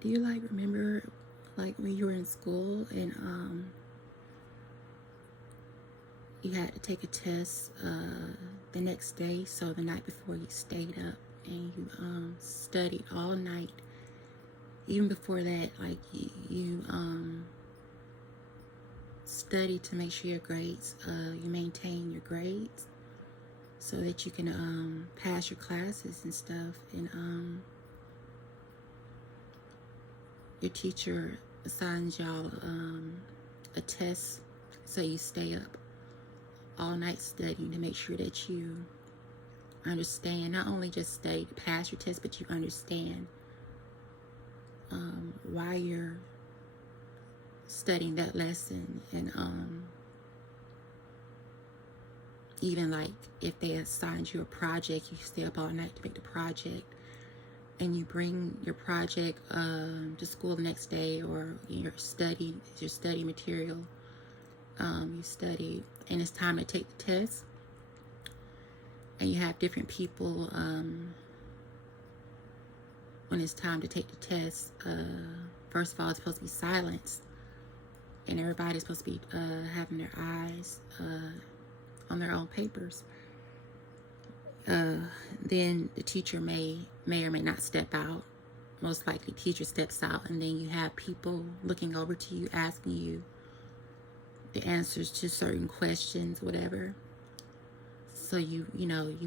Do you like remember like when you were in school and you had to take a test the next day, so the night before you stayed up and you studied all night. Even before that, like you study to make sure your grades, you maintain your grades so that you can pass your classes and stuff. And your teacher assigns y'all a test, so you stay up all night studying to make sure that you understand, not only just study to pass your test, but you understand why you're studying that lesson. And even like if they assigned you a project, you stay up all night to make the project, and you bring your project to school the next day, or your study material, you study, and it's time to take the test, and you have different people when it's time to take the test. First of all, it's supposed to be silence, and everybody's supposed to be having their eyes on their own papers. Then the teacher may or may not step out. Most likely teacher steps out, and then you have people looking over to you, asking you the answers to certain questions, whatever. So you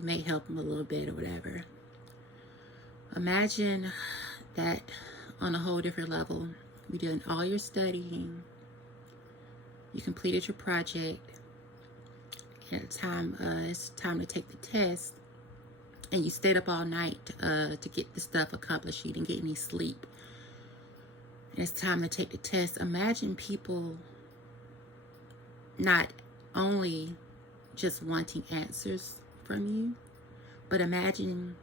may help them a little bit or whatever. Imagine that on a whole different level. You did all your studying, you completed your project, and it's time to take the test, and you stayed up all night to get the stuff accomplished. You didn't get any sleep, and it's time to take the test. Imagine people not only just wanting answers from you, but imagine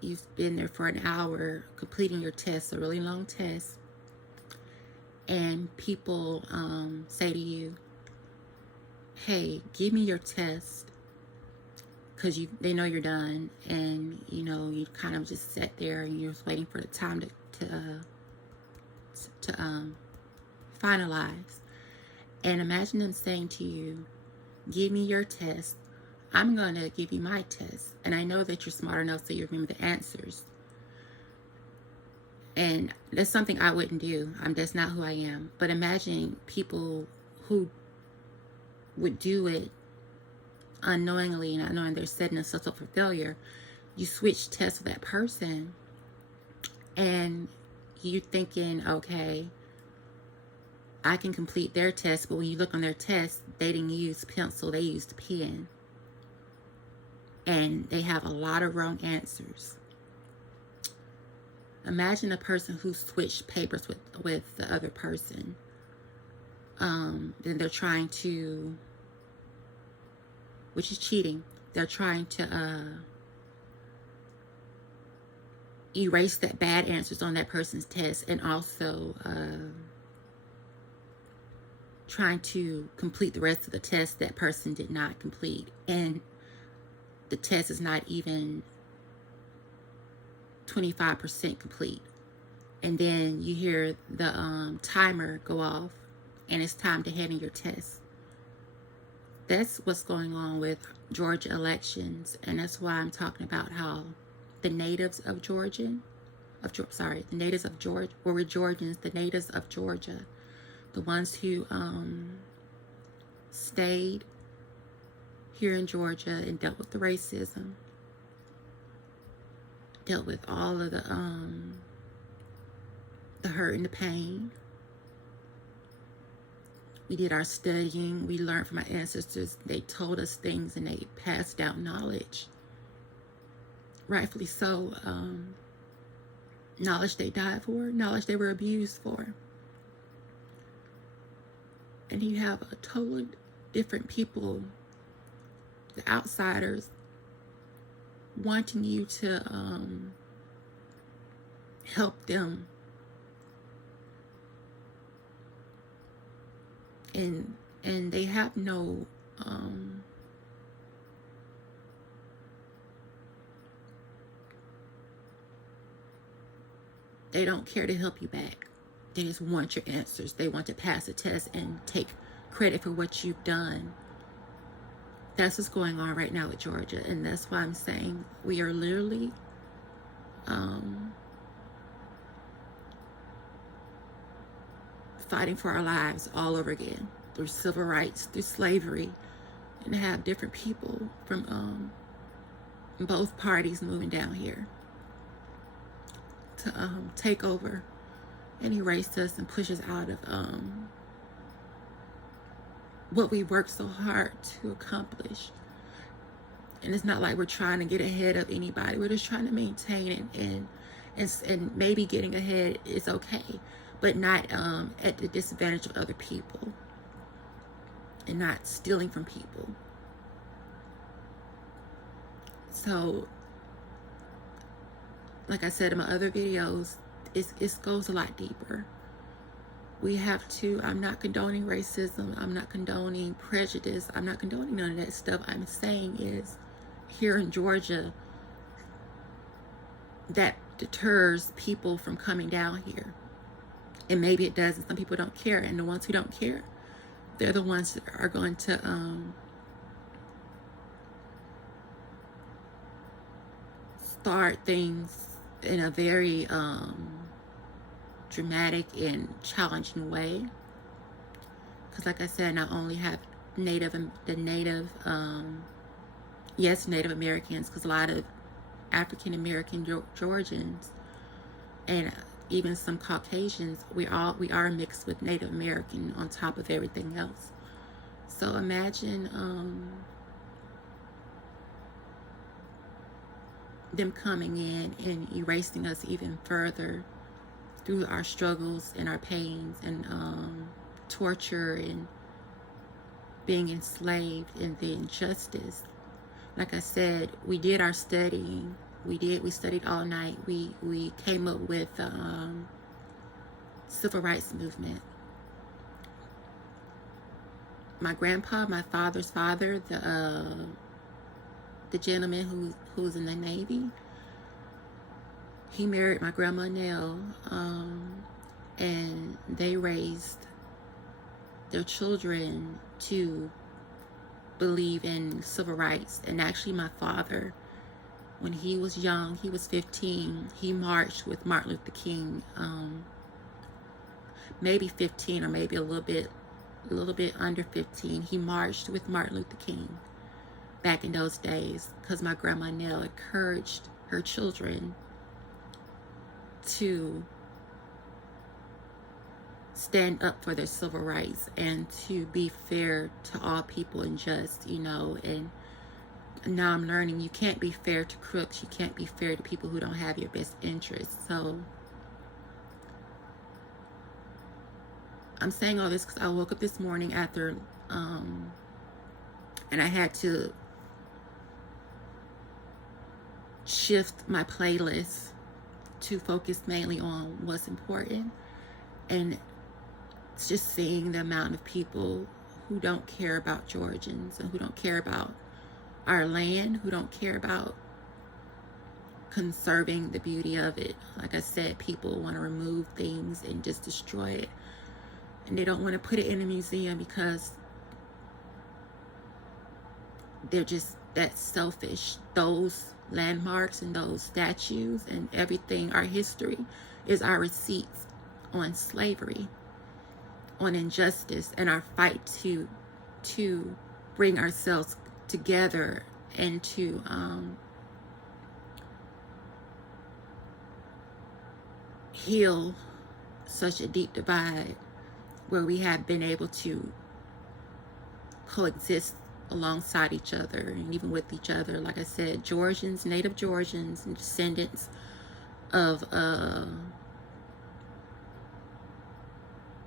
you've been there for an hour completing your test, a really long test, and people say to you, hey, give me your test, because they know you're done, and you kind of just sat there and you're just waiting for the time to finalize. And imagine them saying to you, give me your test, I'm going to give you my test, and I know that you're smart enough so you remember the answers. And that's something I wouldn't do. That's not who I am. But imagine people who would do it unknowingly, not knowing they're setting themselves up for failure. You switch tests with that person, and you're thinking, okay, I can complete their test, but when you look on their test, they didn't use pencil, they used pen. And they have a lot of wrong answers. Imagine a person who switched papers with the other person. Then they're trying to, which is cheating, they're trying to erase that bad answers on that person's test, and also trying to complete the rest of the test that person did not complete. And the test is not even 25% complete. And then you hear the timer go off, and it's time to hand in your test. That's what's going on with Georgia elections, and that's why I'm talking about how the natives of Georgia, the natives of Georgia, or we're Georgians, the natives of Georgia, the ones who stayed here in Georgia and dealt with the racism, dealt with all of the hurt and the pain. We did our studying. We learned from our ancestors. They told us things, and they passed down knowledge. Rightfully so. Knowledge they died for, knowledge they were abused for. And you have a totally different people, the outsiders, wanting you to help them. And they have no They don't care to help you back. They just want your answers. They want to pass a test and take credit for what you've done. That's what's going on right now with Georgia. And that's why I'm saying we are literally fighting for our lives all over again through civil rights, through slavery, and to have different people from both parties moving down here to take over and erase us and push us out of what we worked so hard to accomplish. And it's not like we're trying to get ahead of anybody. We're just trying to maintain it, and maybe getting ahead is okay, but not at the disadvantage of other people, and not stealing from people. So, like I said in my other videos, it goes a lot deeper. We have to, I'm not condoning racism, I'm not condoning prejudice, I'm not condoning none of that stuff. I'm saying is, here in Georgia, that deters people from coming down here. And maybe it does, and some people don't care. And the ones who don't care, they're the ones that are going to start things in a very dramatic and challenging way. Because like I said, not only have Native Americans, because a lot of African American Georgians and even some Caucasians, we are mixed with Native American on top of everything else. So imagine them coming in and erasing us even further through our struggles and our pains and torture and being enslaved and the injustice. Like I said, we did our studying. We studied all night. We came up with civil rights movement. My grandpa, my father's father, the gentleman who's in the Navy, he married my grandma Nell, and they raised their children to believe in civil rights. And actually my father, when he was young, he was 15, he marched with Martin Luther King, maybe 15 or maybe a little bit under 15. He marched with Martin Luther King back in those days, because my grandma Nell encouraged her children to stand up for their civil rights and to be fair to all people and just, and now I'm learning you can't be fair to crooks, you can't be fair to people who don't have your best interests. So I'm saying all this because I woke up this morning after and I had to shift my playlist to focus mainly on what's important. And it's just seeing the amount of people who don't care about Georgians and who don't care about our land, who don't care about conserving the beauty of it. Like I said, people want to remove things and just destroy it. And they don't want to put it in a museum because they're just that selfish. Those landmarks and those statues and everything, our history, is our receipts on slavery, on injustice, and our fight to bring ourselves together and to heal such a deep divide where we have been able to coexist alongside each other and even with each other. Like I said, Georgians, Native Georgians, and descendants of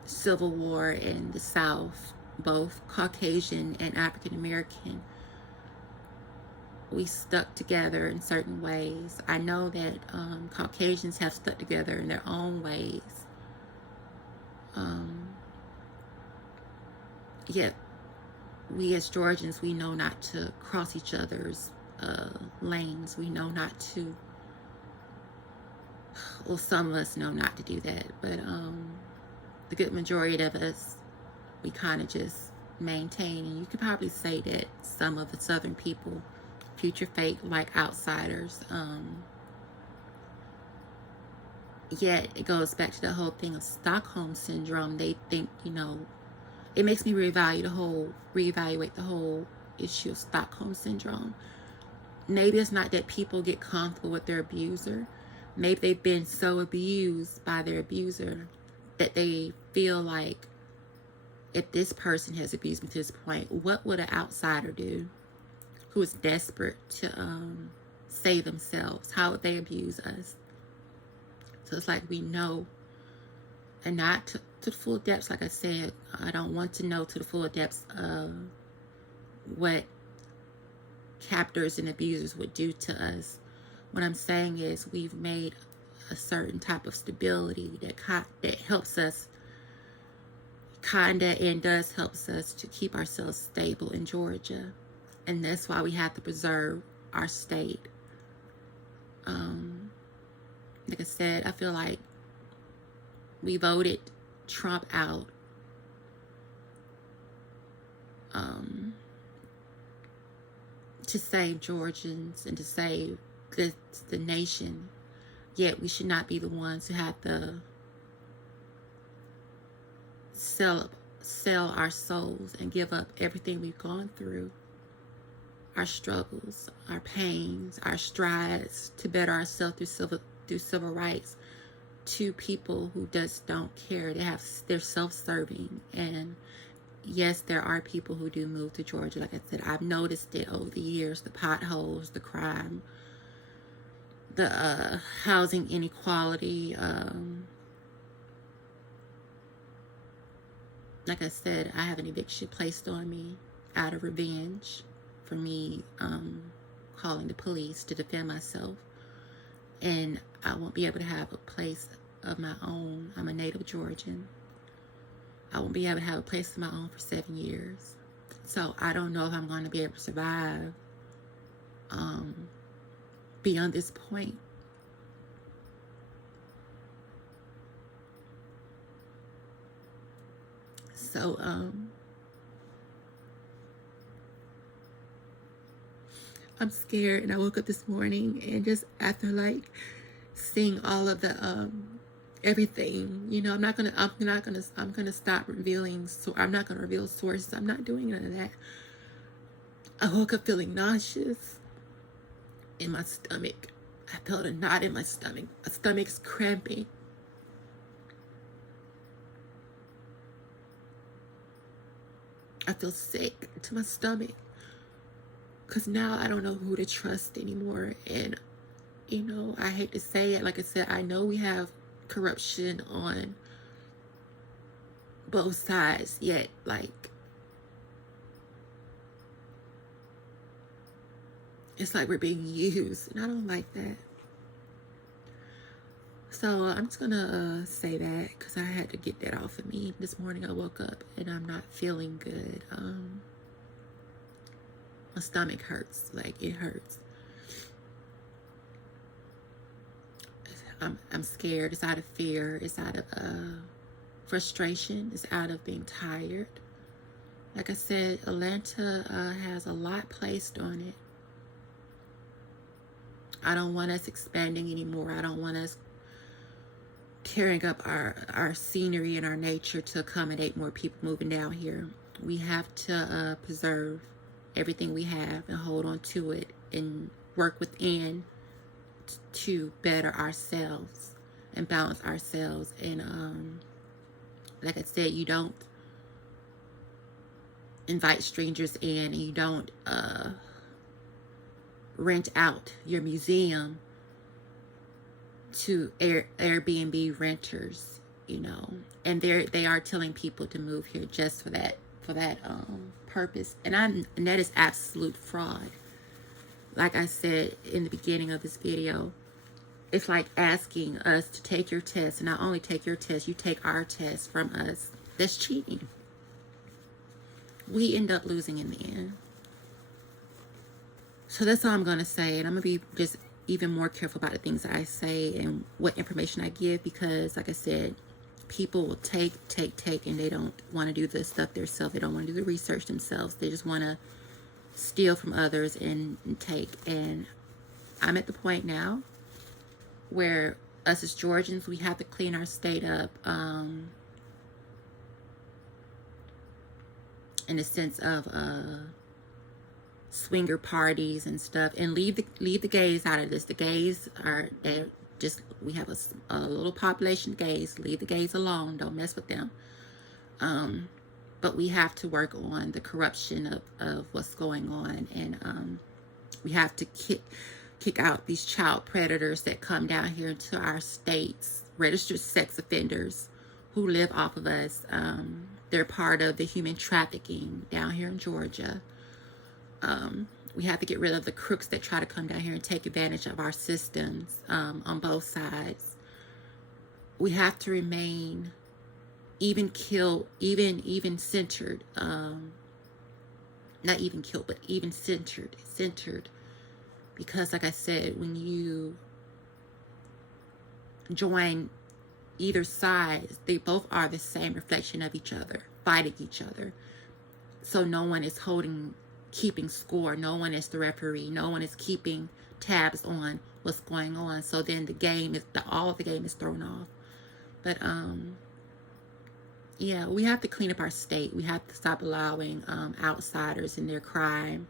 Civil War in the South, both Caucasian and African American, we stuck together in certain ways. I know that Caucasians have stuck together in their own ways. Yet we as Georgians, we know not to cross each other's lanes. We know not to Well, some of us know not to do that, but the good majority of us, we kind of just maintain. And you could probably say that some of the Southern people, future fake like outsiders, yet it goes back to the whole thing of Stockholm syndrome. They think, you know, it makes me reevaluate the whole issue of Stockholm syndrome. Maybe it's not that people get comfortable with their abuser. Maybe they've been so abused by their abuser that they feel like, if this person has abused me to this point, what would an outsider do who is desperate to save themselves? How would they abuse us? So it's like we know, and not to the full depths. Like I said, I don't want to know to the full depths of what captors and abusers would do to us. What I'm saying is we've made a certain type of stability that helps us, kinda, and does helps us to keep ourselves stable in Georgia. And that's why we have to preserve our state. Like I said, I feel like we voted Trump out to save Georgians and to save the nation. Yet we should not be the ones who have to sell our souls and give up everything we've gone through, our struggles, our pains, our strides to better ourselves through civil rights, to people who just don't care. They're self-serving. And yes, there are people who do move to Georgia. Like I said, I've noticed it over the years, the potholes, the crime, the housing inequality. Like I said, I have an eviction placed on me out of revenge for me calling the police to defend myself. And I won't be able to have a place of my own. I'm a native Georgian. I won't be able to have a place of my own for 7 years. So I don't know if I'm going to be able to survive beyond this point. So I'm scared, and I woke up this morning and just after like seeing all of the everything, you know, I'm gonna stop revealing. So I'm not gonna reveal sources. I'm not doing none of that. I woke up feeling nauseous in my stomach. I felt a knot in my stomach. My stomach's cramping. I feel sick to my stomach. Because now I don't know who to trust anymore. And, you know, I hate to say it. Like I said, I know we have corruption on both sides. Yet, like, it's like we're being used. And I don't like that. So I'm just going to say that because I had to get that off of me. This morning I woke up and I'm not feeling good. My stomach hurts. Like, it hurts. I'm scared. It's out of fear. It's out of frustration. It's out of being tired. Like I said, Atlanta has a lot placed on it. I don't want us expanding anymore. I don't want us tearing up our scenery and our nature to accommodate more people moving down here. We have to preserve everything we have and hold on to it and work within to better ourselves and balance ourselves. And like I said, you don't invite strangers in, and you don't rent out your museum to Airbnb renters, you know. And they are telling people to move here just for that purpose. And that is absolute fraud. Like I said in the beginning of this video, it's like asking us to take your test, and not only take your test, you take our test from us. That's cheating. We end up losing in the end. So that's all I'm going to say. And I'm going to be just even more careful about the things I say and what information I give, because like I said, people will take, and they don't want to do the stuff themselves. They don't want to do the research themselves. They just want to steal from others and take. And I'm at the point now where us as Georgians, we have to clean our state up, in the sense of swinger parties and stuff, and leave the gays out of this. The gays are, they're just, we have a little population of gays. Leave the gays alone. Don't mess with them. But we have to work on the corruption of what's going on, and we have to kick out these child predators that come down here into our states, registered sex offenders who live off of us. They're part of the human trafficking down here in Georgia. We have to get rid of the crooks that try to come down here and take advantage of our systems, on both sides. We have to remain even centered, not even killed, but even centered, because like I said, when you join either side, they both are the same reflection of each other, fighting each other. So no one is keeping score. No one is the referee. No one is keeping tabs on what's going on. So then all of the game is thrown off. But yeah, we have to clean up our state. We have to stop allowing outsiders and their crime,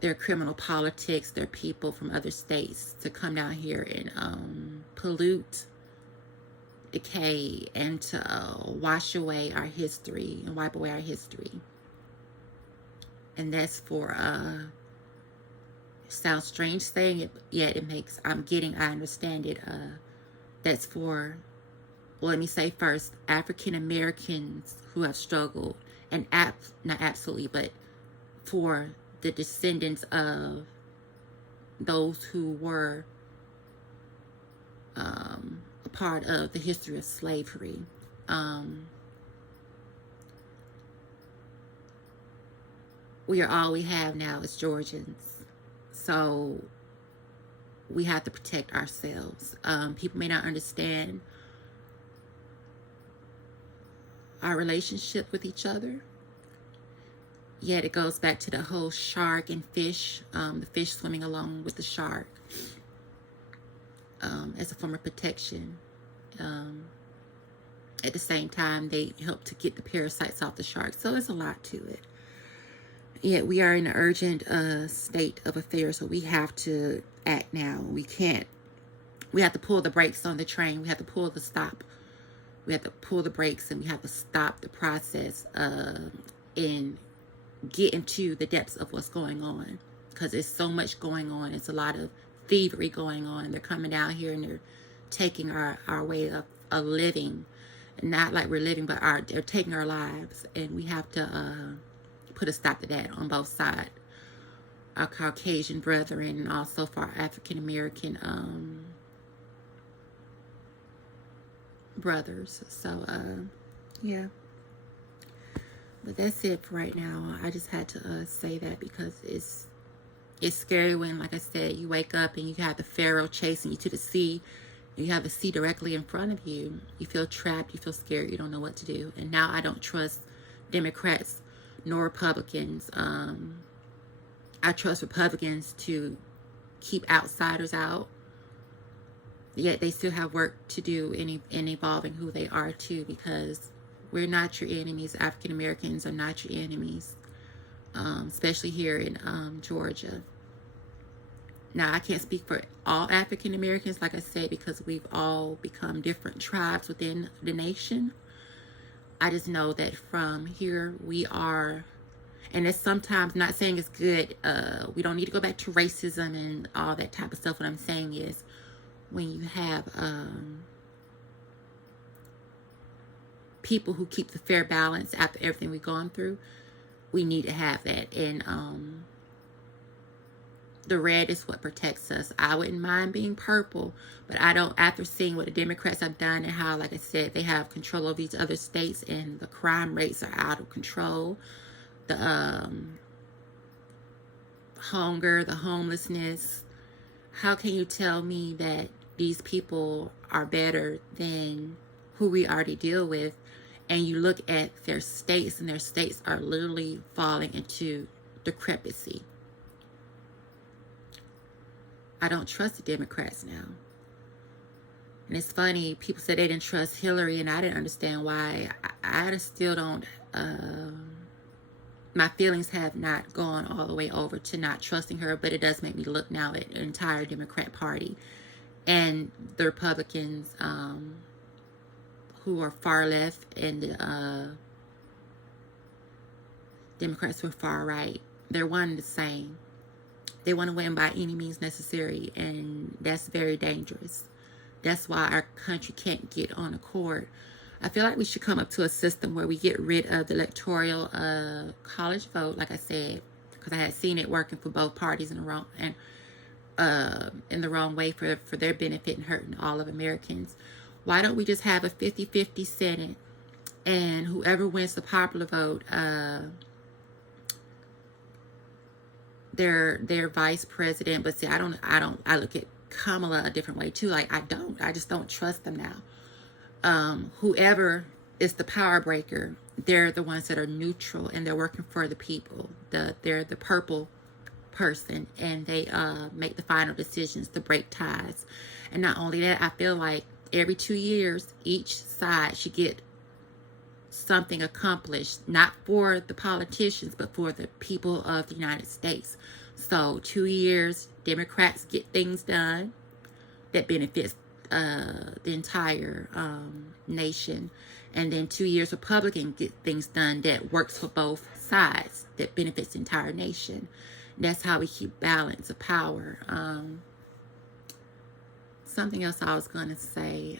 their criminal politics, their people from other states to come down here and pollute, decay, and to wash away our history and wipe away our history. And that's for it sounds strange saying it, yet it makes, I understand it. That's for, well, let me say first, African Americans who have struggled, and not absolutely, but for the descendants of those who were a part of the history of slavery. We are all we have now as Georgians. So we have to protect ourselves. People may not understand our relationship with each other. Yet it goes back to the whole shark and fish, the fish swimming along with the shark, as a form of protection. At the same time, they help to get the parasites off the shark. So there's a lot to it. Yet we are in an urgent state of affairs, so we have to act now. We have to pull the brakes on the train. We have to pull the stop. We have to pull the brakes, and we have to stop the process and get into the depths of what's going on, because there's so much going on. It's a lot of thievery going on. They're coming down here and they're taking our way of living, and not like we're living, but they're taking our lives, and we have to put a stop to that on both sides. Our Caucasian brethren, and also for our African American brothers. So yeah, but that's it for right now. I just had to say that because it's scary when, like I said, you wake up and you have the Pharaoh chasing you to the sea. You have the sea directly in front of you. You feel trapped. You feel scared. You don't know what to do. And now I don't trust Democrats nor Republicans. I trust Republicans to keep outsiders out. Yet they still have work to do in evolving who they are too, because we're not your enemies. African Americans are not your enemies, especially here in Georgia. Now, I can't speak for all African Americans, like I said, because we've all become different tribes within the nation. I just know that from here we are, and it's sometimes not saying it's good. We don't need to go back to racism and all that type of stuff. What I'm saying is, when you have people who keep the fair balance after everything we've gone through, we need to have that. And the red is what protects us. I wouldn't mind being purple, but I don't, after seeing what the Democrats have done and how, like I said, they have control of these other states and the crime rates are out of control. The hunger, the homelessness, How can you tell me that these people are better than who we already deal with? And you look at their states, and their states are literally falling into decrepity. I don't trust the Democrats now. And it's funny, people said they didn't trust Hillary, and I didn't understand why. I still don't, my feelings have not gone all the way over to not trusting her, but it does make me look now at the entire Democrat Party and the Republicans who are far left, and the Democrats who are far right. They're one and the same. They want to win by any means necessary, and that's very dangerous. That's why our country can't get on accord. I feel like we should come up to a system where we get rid of the electoral college vote, like I said, because I had seen it working for both parties in the wrong way for their benefit and hurting all of Americans. Why don't we just have a 50-50 Senate, and whoever wins the popular vote, their vice president? But see, I look at Kamala a different way too. Like, I just don't trust them now. Whoever is the power breaker, they're the ones that are neutral, and they're working for the people. They're the purple person, and they make the final decisions to break ties. And not only that, I feel like every 2 years, each side should get something accomplished, not for the politicians, but for the people of the United States. So 2 years, Democrats get things done that benefits the entire nation, and then 2 years Republicans get things done that works for both sides, that benefits the entire nation. And that's how we keep balance of power. Something else I was gonna say,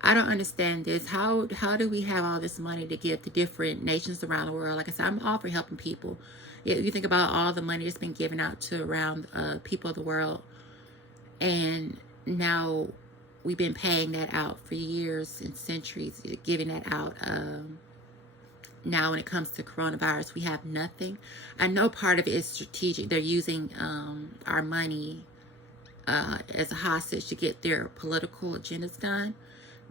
I don't understand this. How do we have all this money to give to different nations around the world? Like I said, I'm all for helping people. You think about all the money that's been given out to around people of the world, and now we've been paying that out for years and centuries, giving that out. Now when it comes to coronavirus, we have nothing. I know part of it is strategic. They're using our money as a hostage to get their political agendas done.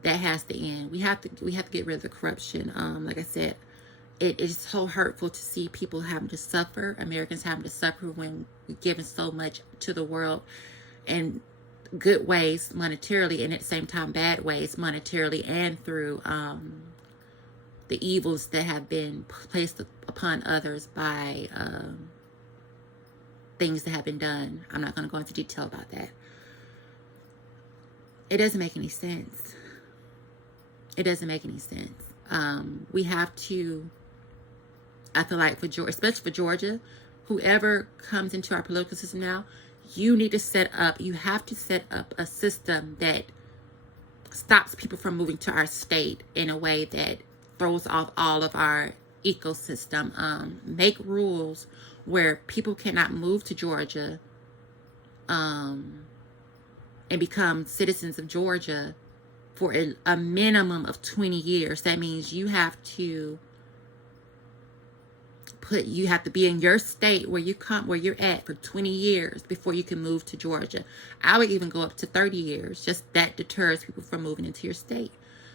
That has to end. We have to get rid of the corruption. Like I said, it is so hurtful to see people having to suffer, Americans having to suffer, when we're giving so much to the world in good ways monetarily, and at the same time bad ways monetarily, and through the evils that have been placed upon others by things that have been done. I'm not going to go into detail about that. It doesn't make any sense. It doesn't make any sense. We have to, I feel like, especially for Georgia, whoever comes into our political system now, you have to set up a system that stops people from moving to our state in a way that throws off all of our ecosystem. Make rules where people cannot move to Georgia and become citizens of Georgia for a minimum of 20 years. That means you have to be in your state where you're at for 20 years before you can move to Georgia. I would even go up to 30 years. Just that deters people from moving into your state.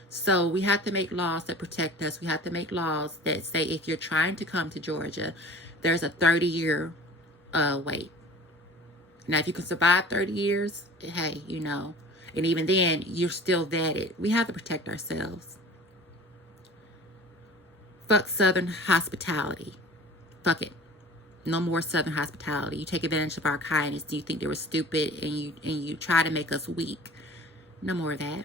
So we have to make laws that protect us. We have to make laws that say if you're trying to come to Georgia, there's a 30-year wait. Now, if you can survive 30 years, hey, and even then, you're still vetted. We have to protect ourselves. Fuck Southern hospitality. Fuck it. No more Southern hospitality. You take advantage of our kindness. Do you think they were stupid and you try to make us weak? No more of that.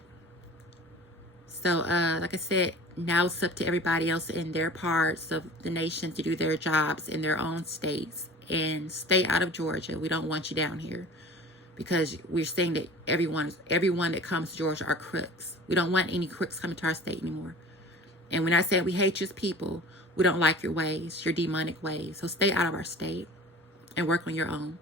So, like I said, now it's up to everybody else in their parts of the nation to do their jobs in their own states and stay out of Georgia. We don't want you down here, because we're saying that everyone that comes to Georgia are crooks. We don't want any crooks coming to our state anymore. And we're not saying we hate your people. We don't like your ways, your demonic ways. So stay out of our state and work on your own.